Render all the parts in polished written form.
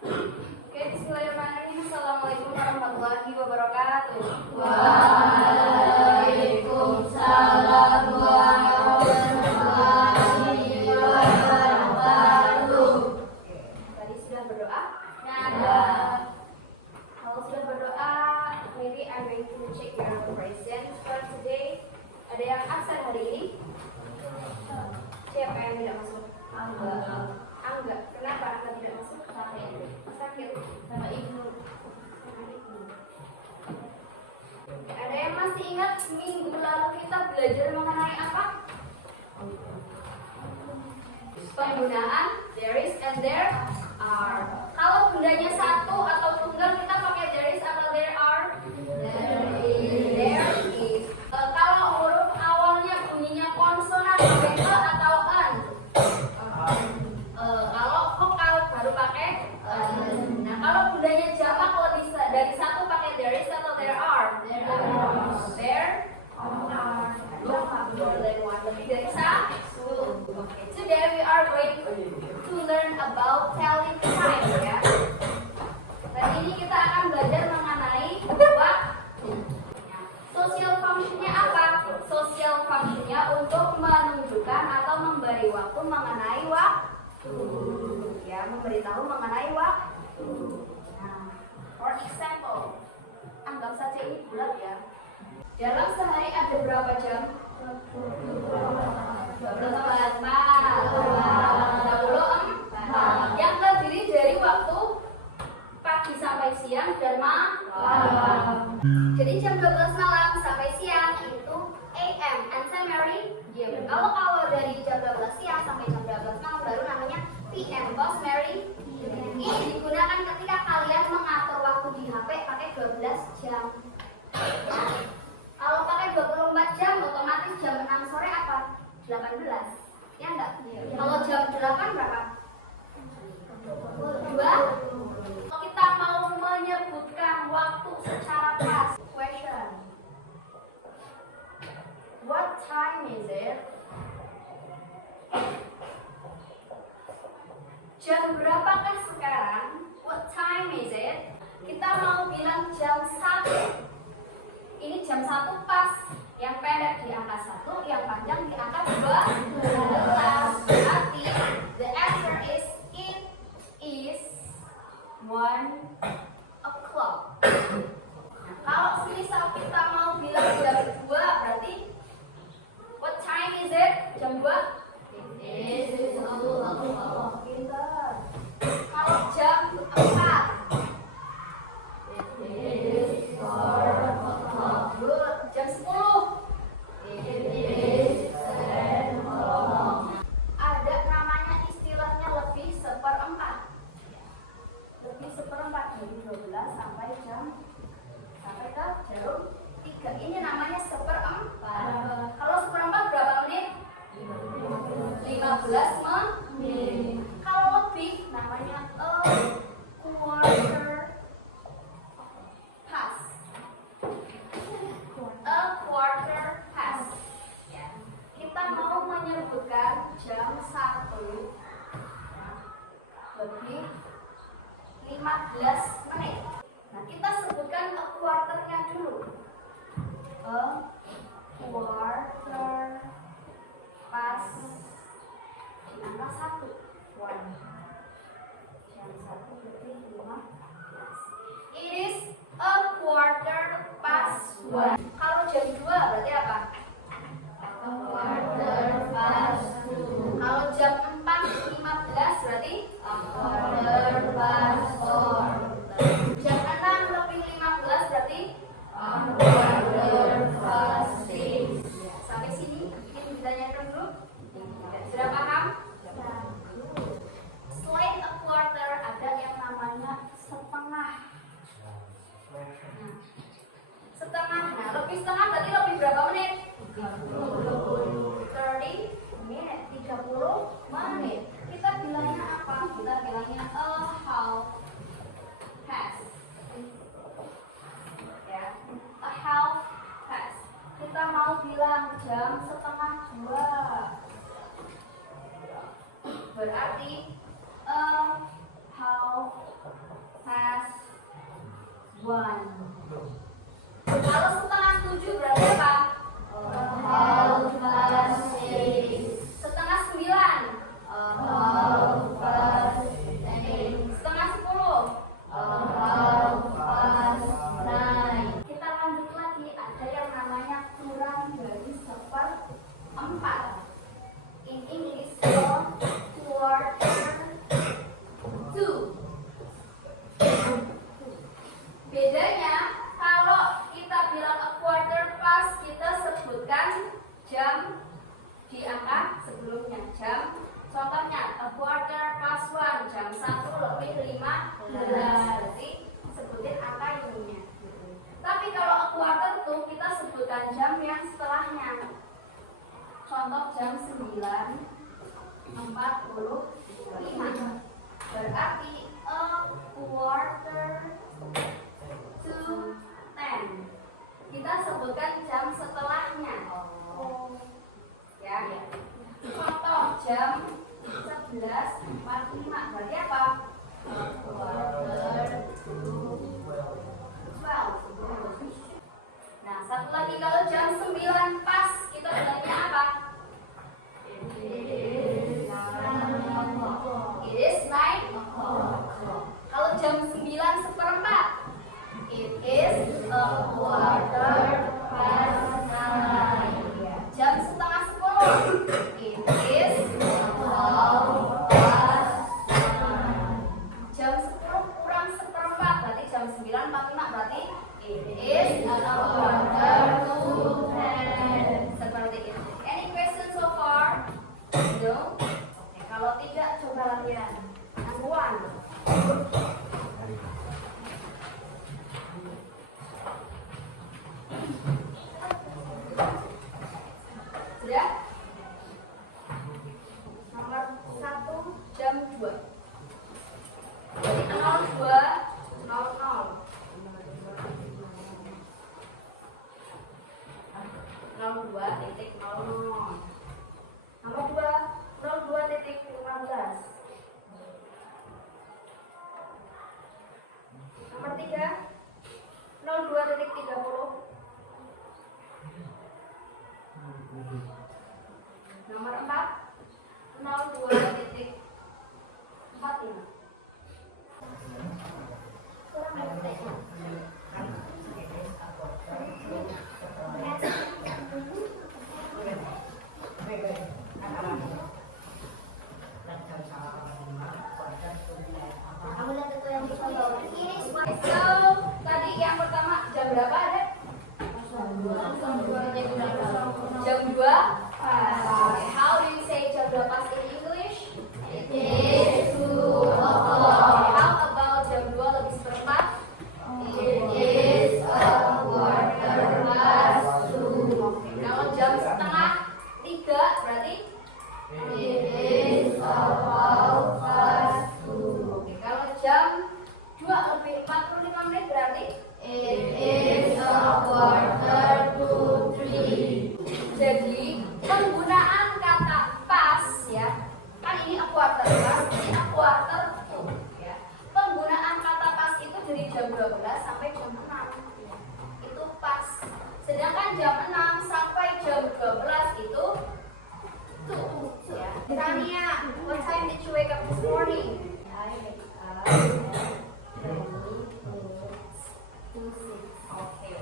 Oke, bismillahirrahmanirrahim. Assalamualaikum warahmatullahi wabarakatuh. Waalaikumsalam warahmatullahi wabarakatuh. Tadi sudah berdoa? Nah, Kalau sudah berdoa, maybe I'm going to check your presence for today. Ada yang absen hari ini? Siapa yang tidak masuk? Angga. Kenapa Angga tidak masuk? Sakit. sama ibu. Ada yang masih ingat minggu lalu kita belajar mengenai apa? Penggunaan there is and there are. Kalau bundanya satu atau tunggal kita pakai there is atau there are? There is. Kalau huruf awalnya bunyinya konsonan pakai e atau an? Kalau vokal baru pakai an. Nah, kalau bundanya jamak lebih dari satu pakai there is atau there are? There are. More than one. Lebih dari satu. Okay. Today we are going to learn about telling time, ya. Dan ini kita akan belajar mengenai waktu. Social function-nya apa? Social function-nya untuk menunjukkan atau memberi waktu mengenai waktu. Ya, memberitahu mengenai waktu. Nah, for example, anggap saja ini bulat ya. Dalam sehari ada berapa jam? 24. Yang terdiri dari waktu pagi sampai siang dan malam. Jadi jam 12 malam sampai siang itu AM, Answer Mary Jim. Kalau dari jam 12 siang sampai jam 12 malam baru namanya PM, Boss Mary. Ini digunakan ketika kalian mengatur waktu di HP pakai 12 jam. Kalau pakai 24 jam, otomatis jam 6 sore apa? 18. Ya enggak? Kalau jam 8 berapa? 2. Kalau kita mau menyebutkan waktu secara pas, question. What time is it? Jam berapakah sekarang? What time is it? Kita mau bilang jam 1. Ini jam 1 pas. Yang pendek di angka 1, yang panjang di angka 12. Berarti the answer is it is 1 o'clock. Nah, kalau misal kita mau bilang jam 2 berarti what time is it? Jam 2? It is 2 o'clock. Pintar. Kalau jam 4? It is 4 o'clock. Good. Jam 10? It is 7 o'clock. Ada namanya istilahnya lebih seperempat. Lebih seperempat dari 12 sampai ke jarum 3. Ini namanya seperempat. Kalau seperempat berapa menit? 15 menit. Kalau lebih namanya a quarter past. A quarter past. Ya. Kita mau menyebutkan jam 1 lebih 15 menit. Nah, kita sebutkan a quarter-nya dulu. A quarter past di angka 1. Jam 1 lebih 15. It is a quarter past 1. Kalau jam 2 berarti apa? A quarter past 2. Kalau jam 4.15 berarti A quarter past 4. jam 6 lebih 15 berarti A quarter past 6. sampai sini mungkin ditanyakan dulu. Sudah paham? Selain a quarter ada yang namanya setengah. Nah, setengah. Nah, lebih setengah berarti lebih berapa menit? 30 menit. 30 menit. Kita bilangnya apa? Kita bilangnya a contoh jam 9:45. Berarti a quarter to 10. Kita sebutkan jam setelahnya. Ya. Contoh jam 11:45. Berarti apa? Quarter to 12. Nah, satu lagi kalau jam 9 pas kita bilangnya apa? It is 9 o'clock. Kalau jam 9:15, it is a quarter past 9. Jam setengah 10, it is 12 past 9. Jam 10 kurang seperempat, berarti jam 9:45, berarti it is a quarter to 10. Seperti itu. Any questions so far? No? Oke, kalau tidak coba latihan. Number 1. Sudah? Nomor 1 jam 2. Jadi 02:00. 02:00. Nomor 2, 02:15. Nomor 3, 02:30. Nomor 4, 02:45. Kurang detik. So, tadi yang pertama jam berapa ada? Jam 2 pas. How do you say jam 2 pas in English? It is 2 o'clock. How about jam 2 lebih seperempat? It is a quarter past 2. Kalau jam setengah 3 berarti? It is about past 2. Oke, kalau jam 2 lebih 45 menit berarti? It is a quarter to 3. Jadi penggunaan kata pas ya, kan ini a quarter pas, ini a quarter to ya. Penggunaan kata pas itu dari jam 12 sampai jam 6 itu pas. Sedangkan jam 6 sampai jam 12 itu to ya. Tania, what time did you wake up this morning? I wake up 26. Okay.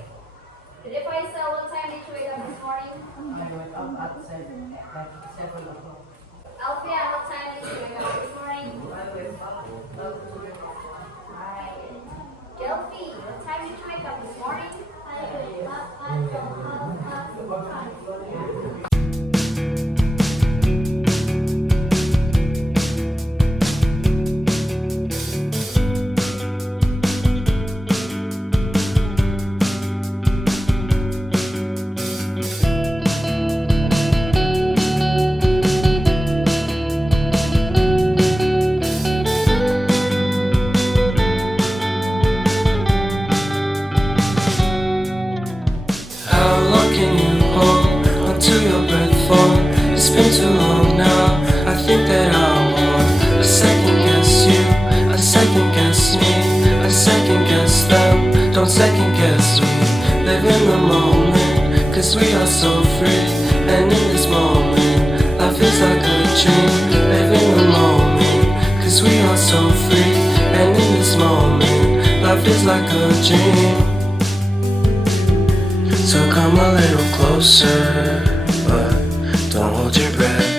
Jadi Faisal, what time did you wake up this morning? I wake up at 7 o'clock. Alfia, what time did you wake up this morning? I wake up at 2 o'clock. Delphi, what time did you wake up this morning? I wake up at 5:30. How long can you hold until your breath falls? It's been too long now. I think that I want a second guess you, a second guess me, a second guess them. Don't second guess me. Live in the moment, 'cause we are so free. And in this moment, life is like a dream. Live in the moment, 'cause we are so free. And in this moment, life is like a dream. So come a little closer, but don't hold your breath.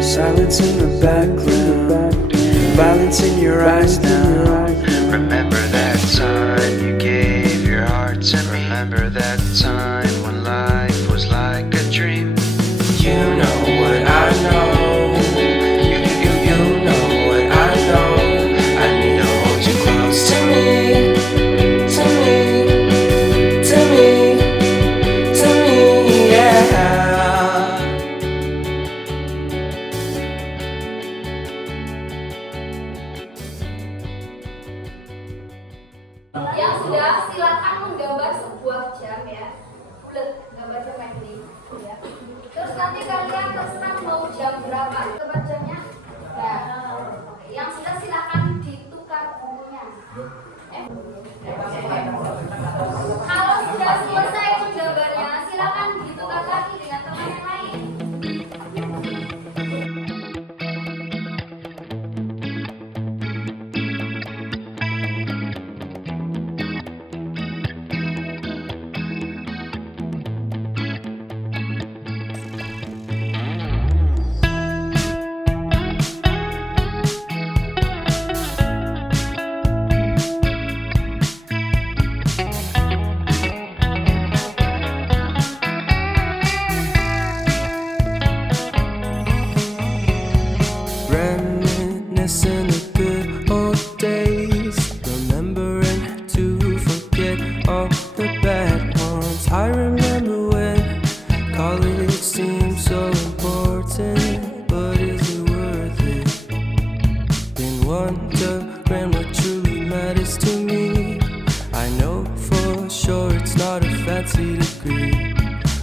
Silence in the background, violence in your eyes now. Remember that time you gave your heart to me. Remember that time when life was like a dream. You know what I know. You know what I know. I need to hold you close to me. nanti kalian terserah mau jam berapa. Tepat jamnya? Nah, oke. Yang sudah silakan ditukar bukunya. Kalau sudah selesai jawabannya, silakan ditukar lagi dengan teman yang lain. Reminiscing the good old days, remembering to forget all the bad ones. I remember when college seemed so important, but is it worth it? Been wondering what truly matters to me. I know for sure it's not a fancy degree.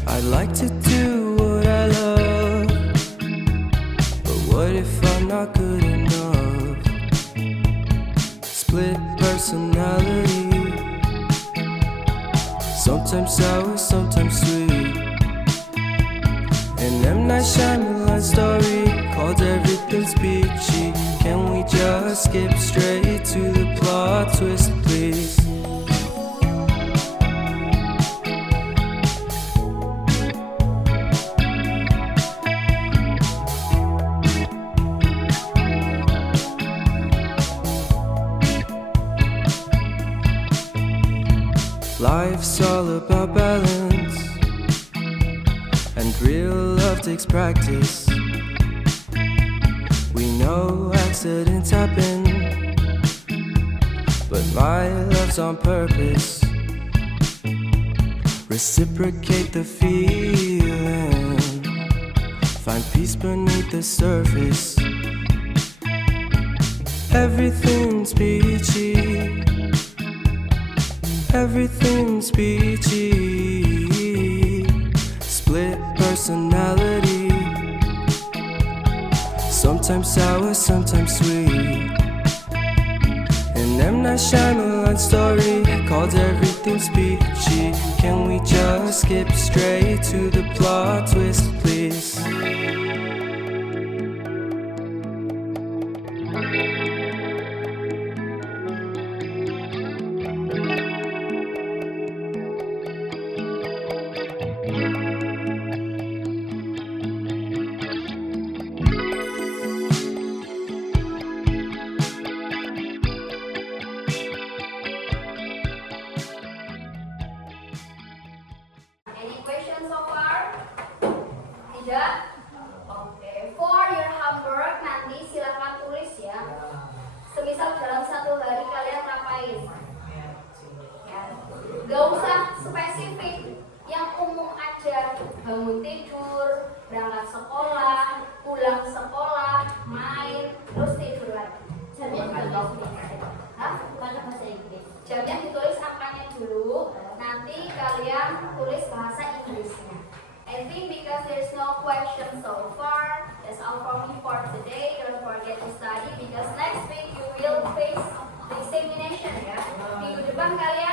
I'd like to do what I love, but what if I'm not good enough? Split personality, sometimes sour, sometimes sweet. An M. Night Shyamalan story called Everything's Peachy. Can we just skip straight to the plot twist, please? Life's all about balance, and real love takes practice. We know accidents happen, but my love's on purpose. Reciprocate the feeling, find peace beneath the surface. Everything's peachy, everything's peachy. Split personality, sometimes sour, sometimes sweet. An M. Night Shyamalan story called Everything's Peachy. Can we just skip straight to the plot twist, please? Any questions so far? Tidak? Oke. For your homework nanti silakan tulis ya. Semisal dalam satu hari kalian ngapain? Ya. Gak usah spesifik, yang umum aja. Bangun tidur, berangkat sekolah, pulang sekolah, main, terus tidur lagi. Jamnya ditulis. Hah? Mana bahasa Inggris? Jamnya ditulis angkanya dulu, nanti kalian tulis bahasa Inggrisnya. I think because there's no question so far, that's all for me for today. Don't forget to study because next week you will face the examination ya. Minggu depan kalian